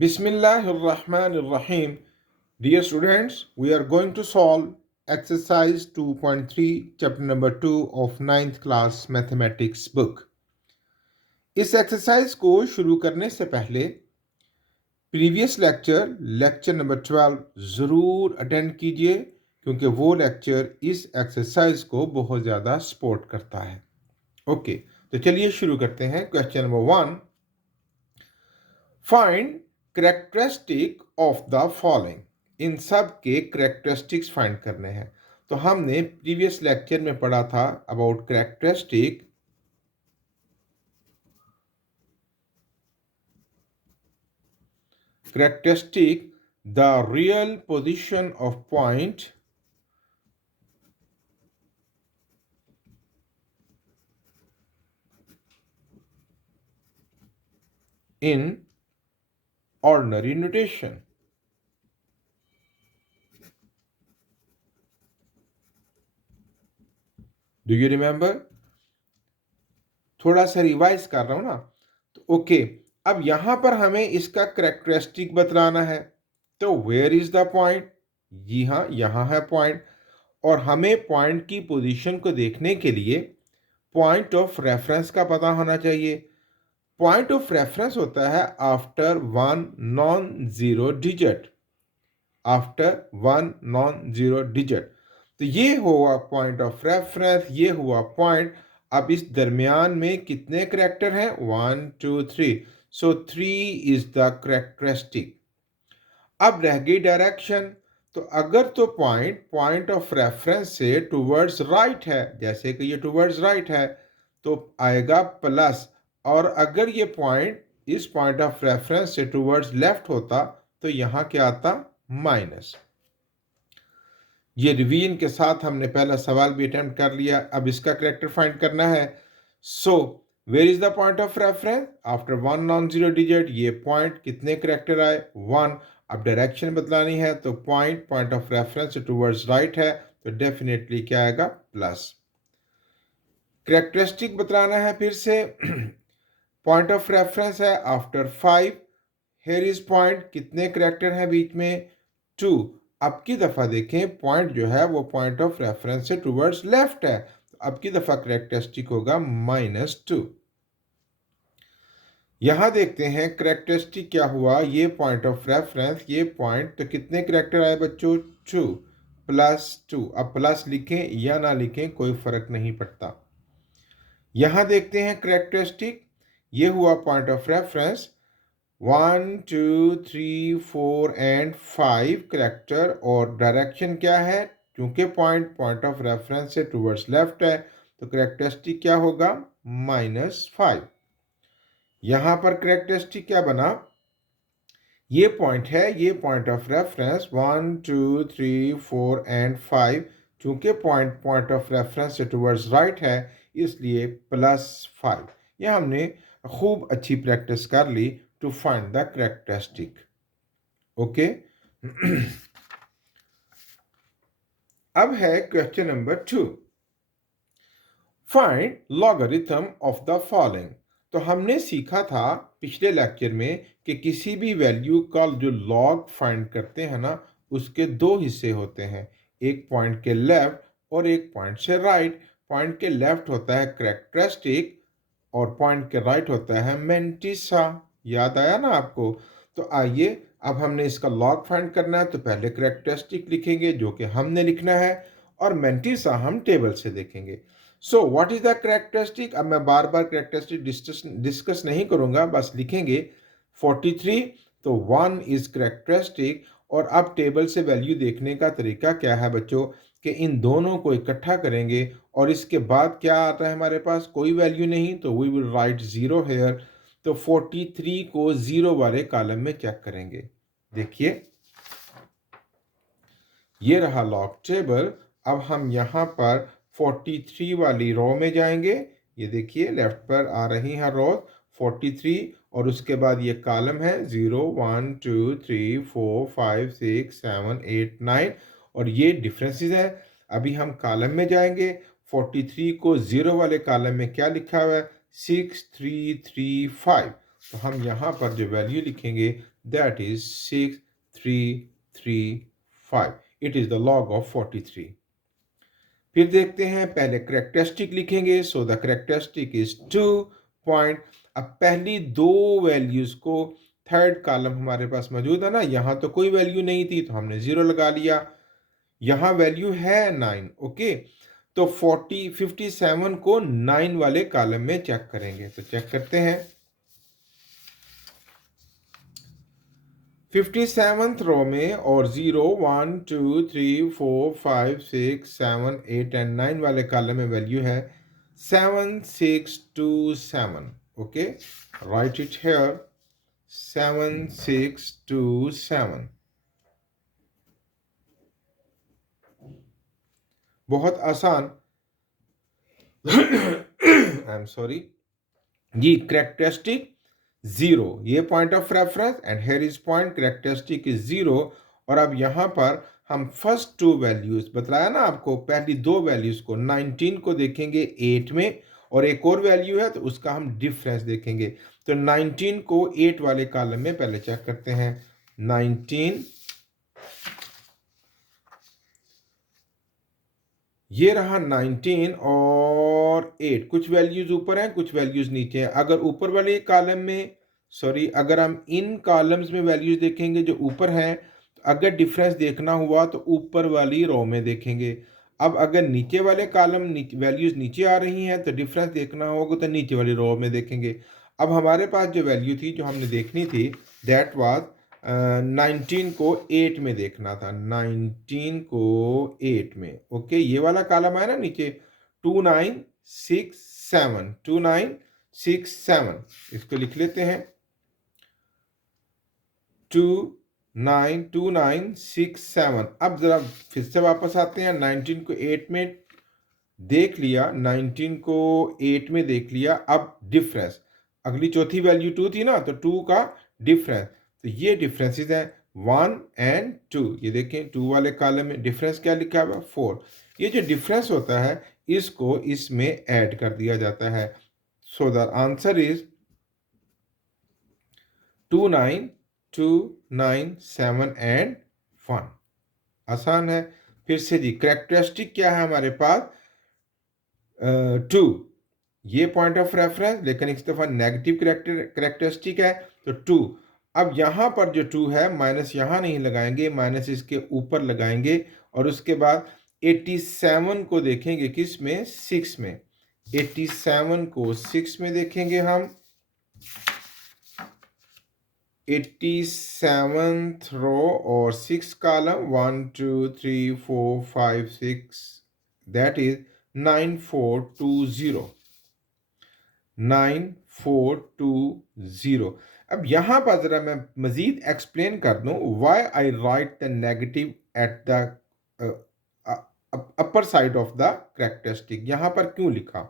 Bismillahirrahmanirrahim. Dear students, we are going to solve exercise 2.3 chapter number 2 of ninth class mathematics book. इस exercise को शुरू करने से पहले प्रीवियस लेक्चर नंबर 12 ज़रूर अटेंड कीजिए क्योंकि वो लेक्चर इस एक्सरसाइज को बहुत ज़्यादा सपोर्ट करता है। ओके, तो चलिए शुरू करते हैं। Question number 1, find characteristic of the following. इन सब के करेक्टरिस्टिक्स फाइंड करने हैं। तो हमने प्रीवियस लेक्चर में पढ़ा था about characteristic the real position of point in ordinary notation. Do you remember? थोड़ा सा रिवाइज कर रहा हूं ना, तो ओके। अब यहां पर हमें इसका करेक्टरिस्टिक बतलाना है। तो वेयर इज द पॉइंट? जी हाँ, यहां है पॉइंट। और हमें पॉइंट की पोजीशन को देखने के लिए पॉइंट ऑफ रेफरेंस का पता होना चाहिए। पॉइंट ऑफ रेफरेंस होता है after one non zero digit. After one non zero digit, तो ये हुआ पॉइंट ऑफ रेफरेंस, ये हुआ पॉइंट। अब इस दरमियान में कितने करेक्टर हैं? 1 2 3। सो 3 इज द करेक्टरिस्टिक। अब रह गई डायरेक्शन। तो अगर तो पॉइंट ऑफ रेफरेंस से टूवर्ड्स राइट है, जैसे कि ये टूवर्ड्स राइट है, तो आएगा प्लस। और अगर ये पॉइंट इस पॉइंट ऑफ रेफरेंस से टूवर्ड्स लेफ्ट होता तो यहां क्या आता? माइनस। ये रिवीजन के साथ हमने पहला सवाल भी अटेम्प्ट कर लिया। अब इसका करेक्टर फाइंड करना है। So where is the point of reference after one non zero digit? ये पॉइंट कितने करेक्टर आए? 1। अब डायरेक्शन बदलानी है तो पॉइंट ऑफ रेफरेंस से टूवर्ड्स राइट है, तो डेफिनेटली क्या आएगा? प्लस। करेक्टरिस्टिक बतलाना है फिर से। पॉइंट ऑफ रेफरेंस है आफ्टर 5। हेयर इज पॉइंट, कितने करेक्टर हैं बीच में? 2। अब की दफ़ा देखें, पॉइंट जो है वो पॉइंट ऑफ रेफरेंस से टूवर्ड्स लेफ्ट है, तो अब की दफ़ा करेक्टरिस्टिक होगा -2। यहां देखते हैं करेक्टरिस्टिक क्या हुआ। ये पॉइंट ऑफ रेफरेंस, ये पॉइंट, तो कितने करेक्टर आए बच्चों? 2 +2। अब प्लस लिखें या ना लिखें कोई फर्क नहीं पड़ता। यहां देखते हैं करेक्टरिस्टिक, ये हुआ point of reference. 1 2 3 4 and 5 character. और डायरेक्शन क्या है? क्योंकि पॉइंट ऑफ रेफरेंस से टूवर्ड्स लेफ्ट है, तो करेक्टरिस्टिक क्या होगा? -5। यहां पर करेक्टरिस्टिक क्या बना? ये पॉइंट है, ये पॉइंट ऑफ रेफरेंस 1 2 3 4 एंड 5। चूंकि पॉइंट ऑफ रेफरेंस से टूवर्ड्स राइट है, इसलिए +5। यह हमने खूब अच्छी प्रैक्टिस कर ली to find the characteristic. Okay. अब है question number 2, find logarithm of the following. तो हमने सीखा था पिछले लेक्चर में कि किसी भी वैल्यू का जो लॉग फाइंड करते हैं ना, उसके दो हिस्से होते हैं, एक पॉइंट के लेफ्ट और एक पॉइंट से राइट। पॉइंट के लेफ्ट होता है करेक्टरिस्टिक और पॉइंट के राइट होता है मेंटिसा। याद आया ना आपको? तो आइए, अब हमने इसका लॉग फाइंड करना है, तो पहले करेक्टरिस्टिक लिखेंगे जो कि हमने लिखना है, और मेंटिसा हम टेबल से देखेंगे। So what is the characteristic? अब मैं बार बार करेक्टरिस्टिक डिस्कस नहीं करूंगा, बस लिखेंगे 43। तो 1 इज करेक्टरिस्टिक। और अब टेबल से वैल्यू देखने का तरीका क्या है बच्चों, कि इन दोनों को इकट्ठा करेंगे और इसके बाद क्या आता है हमारे पास? कोई वैल्यू नहीं, तो वी विल राइट 0 हेयर। तो 43 को 0 वाले कॉलम में चेक करेंगे। देखिए, ये रहा लॉग टेबल। अब हम यहाँ पर 43 वाली रो में जाएंगे। ये देखिए लेफ्ट पर आ रही हैं रो 43, और उसके बाद ये कॉलम है 0 1 2 3 4 5 6 7 8 9, और ये डिफरेंसेस हैं। अभी हम कॉलम में जाएंगे। 43 को 0 वाले कॉलम में क्या लिखा हुआ है? 6 3 3 5। तो हम यहाँ पर जो वैल्यू लिखेंगे that is 6335। It is the log of 43। फिर देखते हैं, पहले करेक्टरिस्टिक लिखेंगे। So the characteristic is 2 point. अब पहली दो वैल्यूज को, थर्ड कॉलम हमारे पास मौजूद है ना, यहाँ तो कोई वैल्यू नहीं थी तो हमने 0 लगा लिया। यहाँ वैल्यू है 9। ओके, तो 57 को 9 वाले कॉलम में चेक करेंगे। तो चेक करते हैं। 57th रो में और 0 1 2 3 4 5 6 7 8 एंड 9 वाले कॉलम में वैल्यू है 7627। Okay, right it here, 7627। बहुत आसान। आई एम सॉरी जी। करेक्टरिस्टिक 0, ये point of reference and here is point, characteristic is 0। और अब यहाँ पर हम फर्स्ट टू वैल्यूज बताया ना आपको, पहली दो वैल्यूज को 19 को देखेंगे 8 में, और एक और वैल्यू है तो उसका हम डिफरेंस देखेंगे। तो 19 को 8 वाले कॉलम में पहले चेक करते हैं। 19, ये रहा 19 और 8। कुछ वैल्यूज ऊपर हैं, कुछ वैल्यूज नीचे हैं। अगर ऊपर वाले कॉलम में, सॉरी, अगर हम इन कॉलम्स में वैल्यूज देखेंगे जो ऊपर हैं, तो अगर डिफरेंस देखना हुआ तो ऊपर वाली रो में देखेंगे। अब अगर नीचे वाले कॉलम वैल्यूज नीचे आ रही हैं तो डिफरेंस देखना होगा तो नीचे वाली रो में देखेंगे। अब हमारे पास जो वैल्यू थी जो हमने देखनी थी, दैट वाज 19 को 8 में देखना था। 19 को 8 में। ओके, ये वाला कॉलम है ना नीचे, 2967, 2967। इसको लिख लेते हैं, 2967। अब जरा फिर से वापस आते हैं। 19 को 8 में देख लिया, 19 को 8 में देख लिया। अब डिफरेंस, अगली चौथी वैल्यू 2 थी ना, तो 2 का डिफरेंस। तो ये डिफरेंसेस हैं 1 एंड 2। ये देखें 2 वाले कॉलम में डिफरेंस क्या लिखा हुआ है, 4। ये जो डिफरेंस होता है इसको इसमें ऐड कर दिया जाता है। So the answer is 29297 and 1। आसान है। फिर से जी, करेक्टरिस्टिक क्या है हमारे पास, 2। ये पॉइंट ऑफ रेफरेंस, लेकिन इस दफा नेगेटिव करेक्टरिस्टिक है तो 2। अब यहाँ पर जो 2 है, माइनस यहाँ नहीं लगाएंगे, माइनस इसके ऊपर लगाएंगे। और उसके बाद 87 को देखेंगे किस में, 6 में। 87 को 6 में देखेंगे हम। 87th रो और 6 कॉलम, 1 2 3 4 5 6, दैट इज 9420। 9420। अब यहाँ पर ज़रा मैं मज़ीद एक्सप्लेन कर दूँ why I write the negative at the upper side of the characteristic. यहाँ पर क्यों लिखा,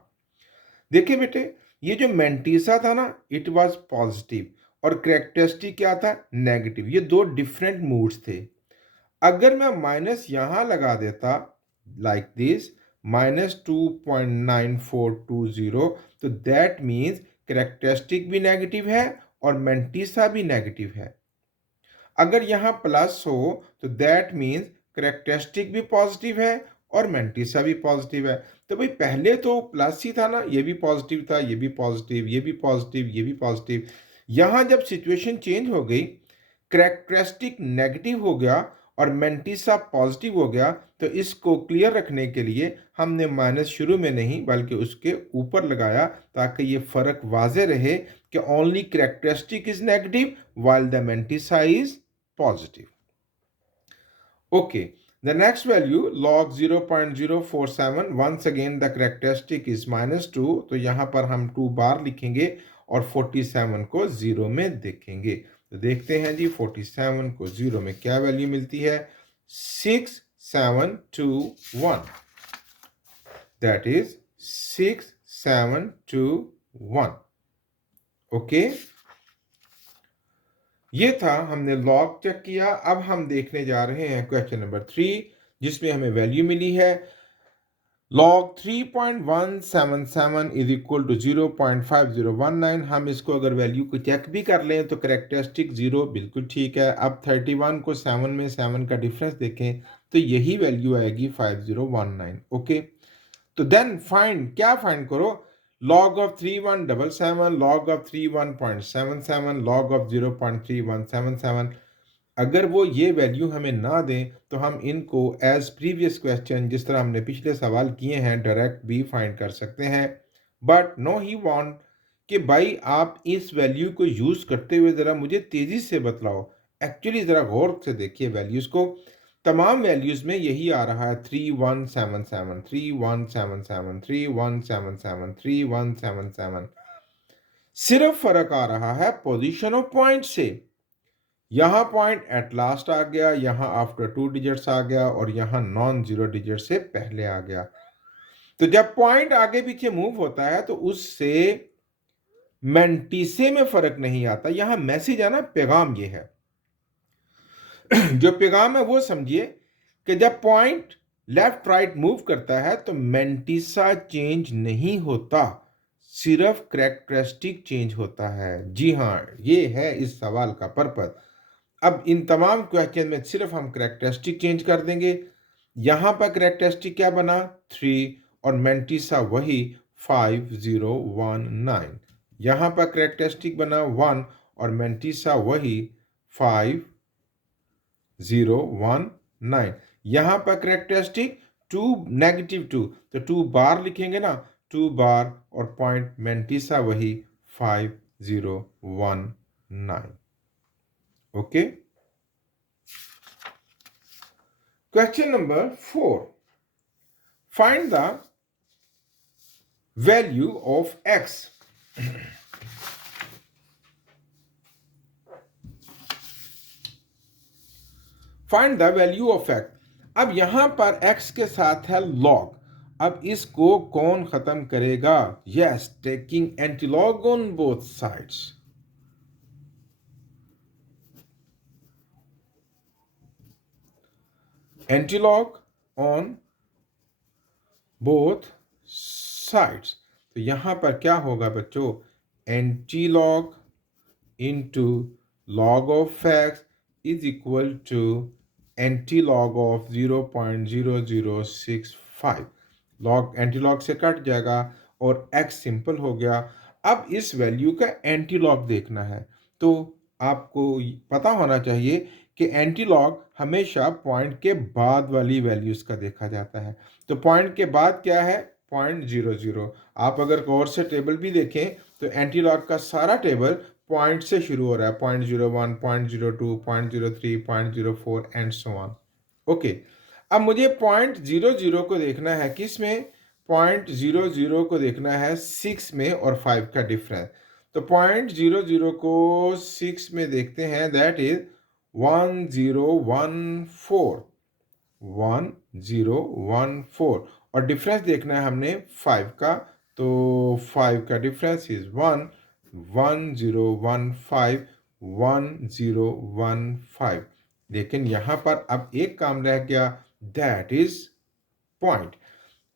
देखिए बेटे, ये जो मेंटिसा था ना, इट वाज पॉजिटिव, और करेक्टरिस्टिक क्या था, नेगेटिव। ये दो डिफरेंट मूड्स थे। अगर मैं माइनस यहाँ लगा देता लाइक दिस, -2.9420, तो दैट मीन्स करेक्टरिस्टिक भी नेगेटिव है और मेंटिसा भी नेगेटिव है। अगर यहाँ प्लस हो तो दैट मीन्स करेक्टरिस्टिक भी पॉजिटिव है और मेंटिसा भी पॉजिटिव है। तो भाई पहले तो प्लस ही था ना, ये भी पॉजिटिव था, ये भी पॉजिटिव, ये भी पॉजिटिव, ये भी पॉजिटिव। यहाँ जब सिचुएशन चेंज हो गई, करेक्टरिस्टिक नेगेटिव हो गया और मेंटिसा पॉजिटिव हो गया, तो इसको क्लियर रखने के लिए हमने माइनस शुरू में नहीं बल्कि उसके ऊपर लगाया, ताकि ये फ़र्क वाजे रहे कि only characteristic is negative while the mentissa is positive. Okay, the next value log 0.047, once again the characteristic is -2, तो यहाँ पर हम 2 बार लिखेंगे और 47 को 0 में देखेंगे। तो देखते हैं जी, 47 को 0 में क्या वैल्यू मिलती है, 6721। That is 6721। ओके, ये था, हमने लॉग चेक किया। अब हम देखने जा रहे हैं क्वेश्चन नंबर 3, जिसमें हमें वैल्यू मिली है log 3.177 इज इक्वल टू 0.5019। हम इसको अगर वैल्यू को चेक भी कर लें तो करेक्टरिस्टिक 0 बिल्कुल ठीक है। अब 31 को 7 में 7 का डिफरेंस देखें तो यही वैल्यू आएगी 5019। ओके, तो देन फाइंड, क्या फाइंड करो, log of 3177, log of 31.77, log of 0.3177। अगर वो ये वैल्यू हमें ना दें तो हम इनको एज प्रीवियस क्वेश्चन, जिस तरह हमने पिछले सवाल किए हैं, डायरेक्ट भी फाइंड कर सकते हैं। बट नो ही वांट कि भाई आप इस वैल्यू को यूज करते हुए ज़रा मुझे तेज़ी से बतलाओ। एक्चुअली ज़रा गौर से देखिए वैल्यूज़ को, तमाम वैल्यूज़ में यही आ रहा है 3177, 3177, 3177, 3177। सिर्फ फर्क आ रहा है पोजीशन ऑफ पॉइंट से। यहाँ पॉइंट एट लास्ट आ गया, यहाँ आफ्टर 2 डिजिट्स आ गया, और यहाँ नॉन जीरो डिजिट से पहले आ गया। तो जब पॉइंट आगे पीछे मूव होता है तो उससे मैंटीसे में फर्क नहीं आता। यहां मैसेज है ना, पैगाम ये है। जो पैगाम है वो समझिए कि जब पॉइंट लेफ्ट राइट मूव करता है तो मैंटीसा चेंज नहीं होता, सिर्फ करेक्टरिस्टिक चेंज होता है। जी हाँ, ये है इस सवाल का पर्पस। अब इन तमाम क्वेश्चन में सिर्फ हम करेक्टरिस्टिक चेंज कर देंगे। यहां पर करेक्टरिस्टिक क्या बना, 3, और मैंटीसा वही 5019। यहां पर करेक्टरिस्टिक बना 1 और मैंटीसा वही 5019। यहां पर करेक्टरिस्टिक 2 -2, तो 2 बार लिखेंगे ना, 2 बार, और पॉइंट मैंटीसा वही 5019। Okay, question number 4, find the value of x। Find the value of x। अब यहां पर x के साथ है log। अब इसको कौन खत्म करेगा? Yes, taking antilog on both sides. Antilog on both sides. तो यहां पर क्या होगा बच्चों, antilog into log of x is equal to antilog of 0.0065। Log antilog से कट जाएगा और x सिंपल हो गया। अब इस वैल्यू का एंटीलॉग देखना है तो आपको पता होना चाहिए कि एंटीलॉग हमेशा पॉइंट के बाद वाली वैल्यूज का देखा जाता है। तो पॉइंट के बाद क्या है, 0.00। आप अगर गौर से टेबल भी देखें तो एंटीलॉग का सारा टेबल पॉइंट से शुरू हो रहा है, 0.01, 0.02, 0.03, 0.04 एंड सो ऑन। ओके, अब मुझे 0.00 को देखना है किस में, 0.00 को देखना है 6 में और 5 का डिफरेंस। तो 0.00 को 6 में देखते हैं, दैट इज 1014, 1014, और डिफरेंस देखना है हमने 5 का, तो 5 का डिफरेंस इज 1, 1015, 1015। लेकिन यहां पर अब एक काम रह गया, दैट इज पॉइंट।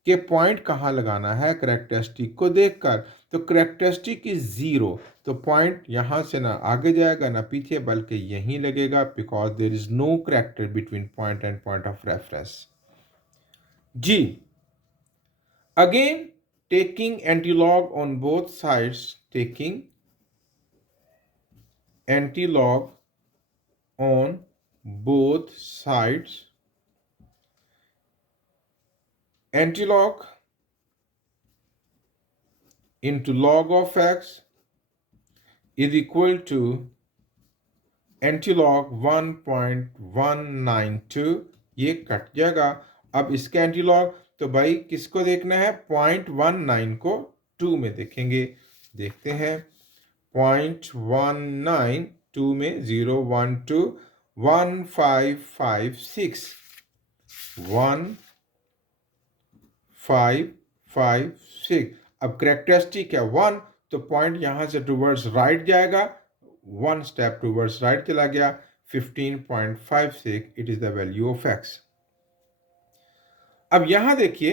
के पॉइंट कहां लगाना है, करेक्टरिस्टिक को देखकर। तो करेक्टरिस्टिक इज 0, तो पॉइंट यहां से ना आगे जाएगा ना पीछे, बल्कि यहीं लगेगा, because there is no character between point and point of reference. जी, again taking antilog on both sides, taking antilog on both sides, antilog into log of x is equal to antilog 1.192। ये cut जाएगा। अब इसका antilog, तो भाई किसको देखना है, 0.19 को 2 में देखेंगे। देखते हैं 0.19 2 में 0, 1, 2, 1556, 1556। अब करेक्टरिस्टिक है 1, तो पॉइंट यहां से टूवर्ड्स राइट जाएगा, 1 स्टेप टूवर्ड्स राइट चला गया, 15.56। It is the value of x। अब यहां देखिए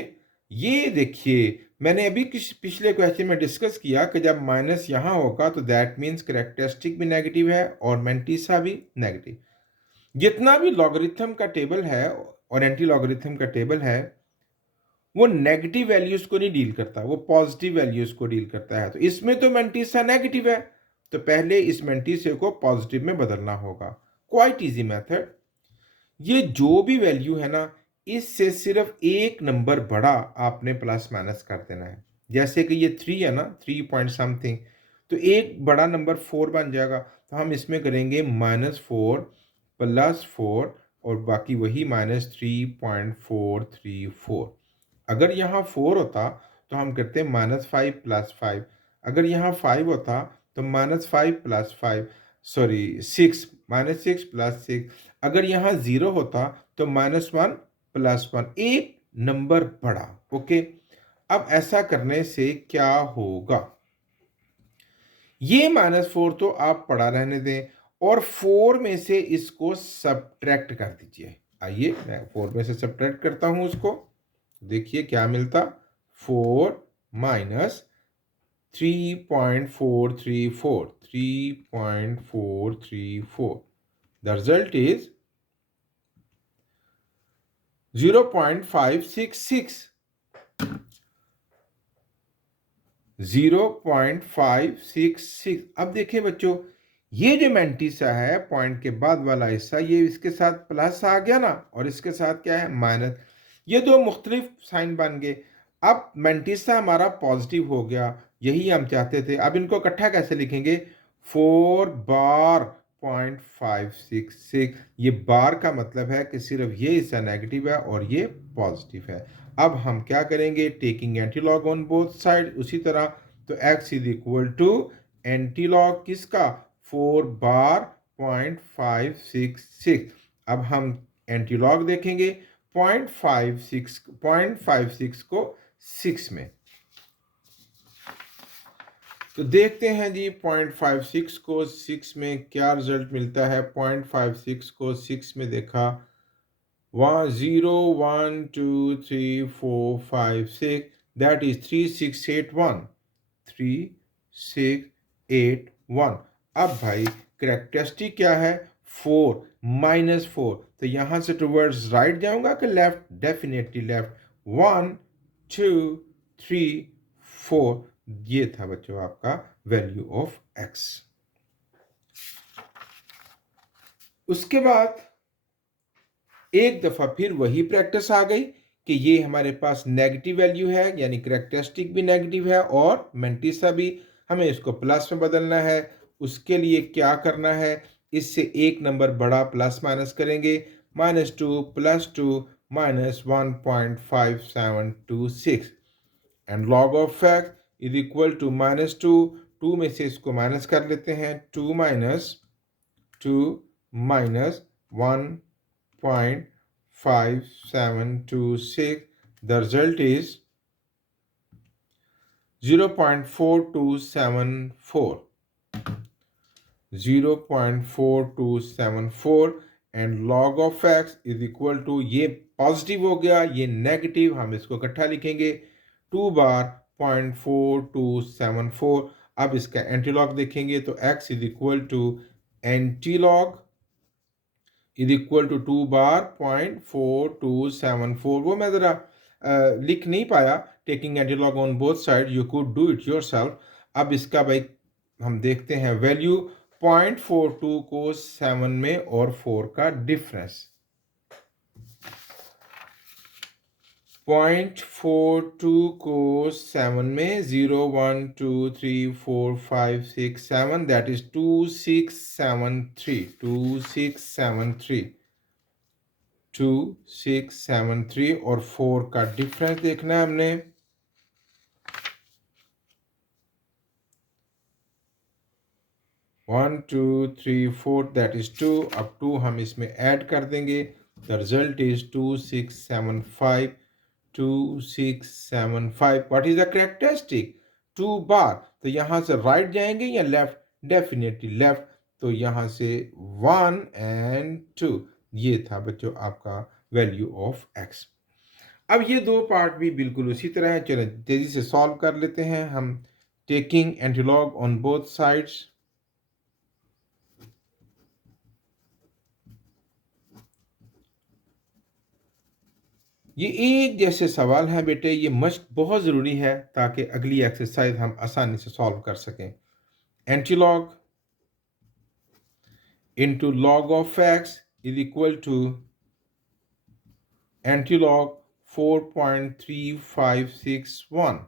ये देखिए, मैंने अभी पिछले क्वेश्चन में डिस्कस किया कि जब माइनस यहाँ होगा तो दैट मीन्स कैरेक्टरिस्टिक भी नेगेटिव है और मेंटिसा भी नेगेटिव। जितना भी लॉगरिथम का टेबल है और एंटी लॉगरिथम का टेबल है, वो नेगेटिव वैल्यूज को नहीं डील करता, वो पॉजिटिव वैल्यूज को डील करता है। तो इसमें तो मेंटिसा नेगेटिव है, तो पहले इस मेंटिसे को पॉजिटिव में बदलना होगा। Quite easy method. ये जो भी वैल्यू है ना, इससे सिर्फ एक नंबर बड़ा आपने प्लस माइनस कर देना है। जैसे कि ये 3 है ना, 3 पॉइंट समथिंग, तो एक बड़ा नंबर 4 बन जाएगा। तो हम इसमें करेंगे -4 +4 और बाकी वही -3.434। अगर यहाँ 4 होता तो हम करते -5 + 5। अगर यहाँ 5 होता तो -5 + 5, सॉरी 6, -6 + 6। अगर यहाँ 0 होता तो -1 + 1, एक नंबर बड़ा। ओके, अब ऐसा करने से क्या होगा? ये -4 तो आप पड़ा रहने दें और 4 में से इसको सब्ट्रैक्ट कर दीजिए। आइए मैं 4 में से सब्ट्रैक्ट करता हूं उसको। देखिए क्या मिलता, 4 माइनस 3.434, 3.434। The result is 0.566, 0.566। अब देखिए बच्चों, ये जो मेंटिसा है पॉइंट के बाद वाला हिस्सा, ये इसके साथ प्लस आ गया ना, और इसके साथ क्या है, माइनस। ये दो मुख्तलिफ साइन बन गए। अब मेंटिसा हमारा पॉजिटिव हो गया, यही हम चाहते थे। अब इनको इकट्ठा कैसे लिखेंगे? 4 बार 0.566। ये बार का मतलब है कि सिर्फ ये हिस्सा नेगेटिव है और ये पॉजिटिव है। अब हम क्या करेंगे, taking antilog on both side. उसी तरह तो x is equal to antilog किसका, 4 बार 0.566। अब हम एंटीलॉग देखेंगे 0.56 को 6 में। तो देखते हैं जी 0.56 को 6 में क्या रिजल्ट मिलता है। 0.56 को 6 में देखा, 0 1 2 3 4 5 6, that is 3681, 3681। अब भाई करेक्टरिस्टिक क्या है, 4 -4। तो यहां से टुवर्ड्स राइट जाऊंगा कि लेफ्ट? Definitely left. 1 2 3 4, ये था बच्चों आपका वैल्यू ऑफ x। उसके बाद एक दफ़ा फिर वही प्रैक्टिस आ गई कि ये हमारे पास नेगेटिव वैल्यू है, यानी करेक्टरिस्टिक भी नेगेटिव है और मेंटिसा भी। हमें इसको प्लस में बदलना है। उसके लिए क्या करना है, इससे एक नंबर बड़ा प्लस माइनस करेंगे। -2 + 2 -1.5726 and log of x is equal to -2। 2 में से इसको माइनस कर लेते हैं, 2 - 1.5726। The result is 0.4274, 0.4274 and log of x is equal to, ये पॉजिटिव हो गया, ये नेगेटिव, हम इसको इकट्ठा लिखेंगे, 2 बार 0.4274। अब इसका एंटीलॉग देखेंगे तो x is equal to antilog is equal to 2 बार 0.4274। वो मैं ज़रा लिख नहीं पाया, taking antilog on both side, you could do it yourself. अब इसका भाई हम देखते हैं वैल्यू, 0.42 को 7 में और 4 का डिफरेंस, 0.42 को 7 में, 0 1 2 3 4 5 6 7, दैट इज 2673, 2673, 2673 और 4 का डिफरेंस देखना है हमने। 1 2 3 4, दैट इज 2। अब 2 हम इसमें ऐड कर देंगे, the result is 2675, 2675। What is the characteristic, 2 बार। तो यहां से राइट जाएंगे या लेफ्ट? Definitely left. तो यहां से 1 and 2, ये था बच्चों आपका वैल्यू ऑफ x। अब ये दो पार्ट भी बिल्कुल उसी तरह है। चलो तेजी से सॉल्व कर लेते हैं हम। Taking antilog on both sides. ये एक जैसे सवाल हैं बेटे, ये मश्क बहुत ज़रूरी है ताकि अगली एक्सरसाइज हम आसानी से सॉल्व कर सकें। Antilog into log of x is equal to antilog 4.3561।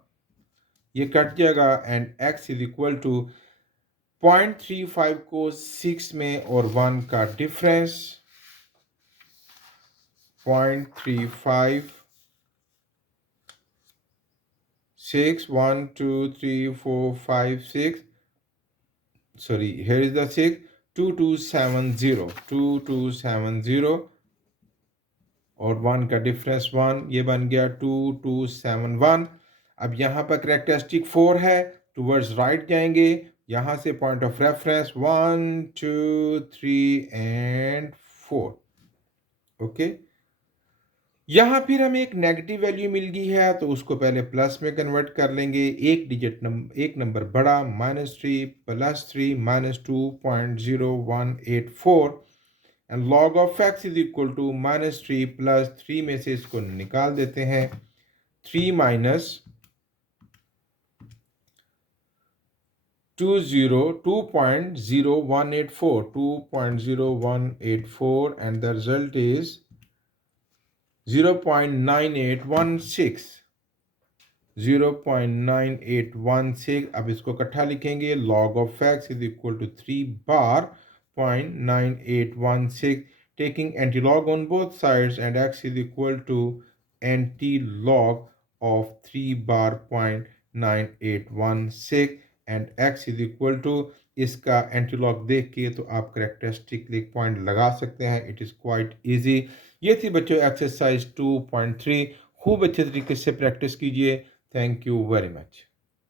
ये कट जाएगा and x is equal to 0.35 को 6 में और 1 का difference 0.35 6 1 2 3 4 5 6 sorry here is the 6 2270 और 1 का डिफरेंस 1, ये बन गया 2271। अब यहाँ पर करेक्टरिस्टिक 4 है, टूवर्ड्स राइट जाएंगे, यहाँ से point of reference 1 2 3 and 4। Okay, यहाँ फिर हमें एक नेगेटिव वैल्यू मिल गई है तो उसको पहले प्लस में कन्वर्ट कर लेंगे। एक नंबर बड़ा -3 +3 -2.0184 and log of x is equal to -3 + 3 में से इसको निकाल देते हैं। 3 minus 2.0184 and the result is 0.9816। 0.9816। अब इसको इकट्ठा लिखेंगे। log of x is equal to 3 bar 0.9816 taking antilog on both sides and x is equal to antilog of 3 bar 0.9816 and x is equal to इसका एंटीलॉग देख के तो आप characteristic point लगा सकते हैं। It is quite easy. ये थी बच्चों एक्सरसाइज 2.3। खूब अच्छे तरीके से प्रैक्टिस कीजिए। Thank you very much.